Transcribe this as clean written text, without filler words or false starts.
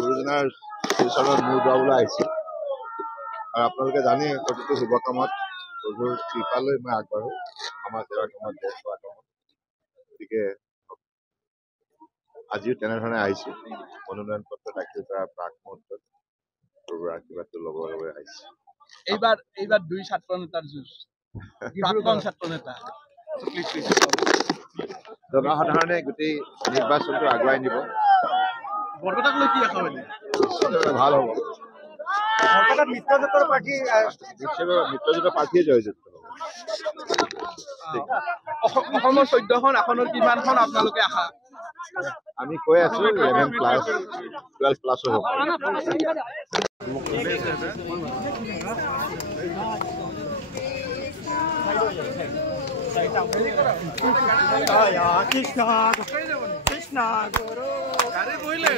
গুৰুজনাৰ শ্ৰীচৰণত মূৰ দোৱাবলৈ আহিছে আৰু আপোনালোকে জানে প্ৰতিটো শুভ কামত প্ৰভুৰ কৃপালৈ মই আগবাঢ়ো সমাজ সেৱাৰ কামত দেশ সেৱাৰ কামত গতিকে আজিও তেনেধৰণে আহিছোঁ মনোনয়ন পত্ৰ দাখিল কৰাৰ প্ৰাক মুহূৰ্তত প্ৰভুৰ আশীৰ্বাদটো ল'বৰ বাবে আহিছে এইবাৰ দুই ছাত্ৰ নেতাৰ যুঁজ প্ৰাক্তন ছাত্ৰ নেতা জনসাধাৰণে গোটেই নিৰ্বাচনটো আগুৱাই নিব বৰপেটাক লৈ কি আশা মানে ভাল হ'ব বৰপেটাত মিত্ৰজোঁটৰ প্ৰাৰ্থী মিত্ৰজোঁটৰ প্ৰাৰ্থীয়ে জয়যুক্ত হ'ব অসমৰ 14খন আসনৰ কিমানখন আপোনালোকে আশা আমি কৈ আছো 11+12+ হ'ব কৃষ্ণ কৃষ্ণ গুৰু গাড়ী বহিলে